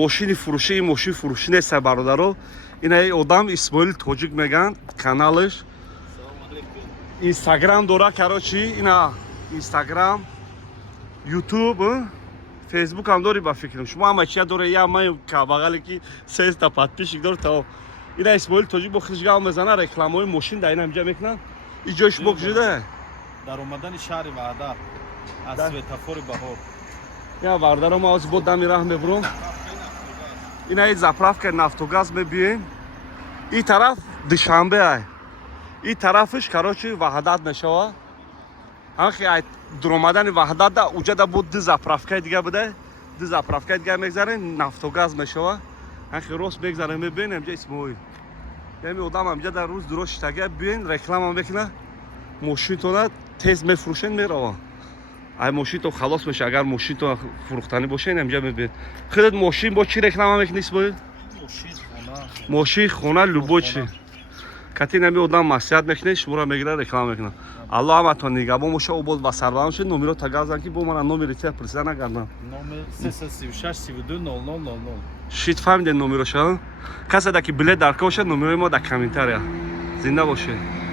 мошини фурӯшӣ, ин мошин фурӯшӣ нест бародаро. Ина одам Исмоил Тоҷик меган, каналаш Инстаграм дора, карочи ина Инстаграм, Ютуб, Фейсбук ҳам дори ба фикрам. Шумо ҳама чия дора, я ман багале ки 300 подписчик дор та. Ина Исмоил Тоҷик бо худш гал мезана, рекламаҳои мошин дар ин ҳамҷа мекунад. И ҷои шумо кушида? дар омадани шаҳри Ваҳда аз светофори баҳор. Я вардаро ма оз бо дами раҳ мебурам. Ина заправка нафтогаз мебием. И тараф Душанбе ай. И тарафш карочи Ваҳдат мешава. Ҳанки ай дуромадани Ваҳдат да уҷа да бо ду заправка дига буде. Ду заправка дига мегзарем, нафтогаз мешава. Ҳанки рост мегзарем мебин ҳамҷа Исмоил. Ями одам ҳамҷа дар рӯз дурош штага бин реклама мекуна. Мошинтона тез мефурӯшен мерава. Ай мошинто халос меша, агар мошинто фурӯхтанӣ боша ин ҳамҷа мебин. Худат мошин бо чӣ реклама мекунӣ Исмоил? Мошин, хона, любой чӣ. Кати нами одам маслиҳат мекунад, шуморо мегира реклама мекунад. Алло ҳаматон нигабон боша, обод ва сарлам шуд. Номеро тагазан ки бо мана номери тия пурсида нагардам. Номер 336 32 0000. Шит фаҳмидед номеро ша? Касе да ки билет дар коша номерои мо дар комментария. Зинда бошед.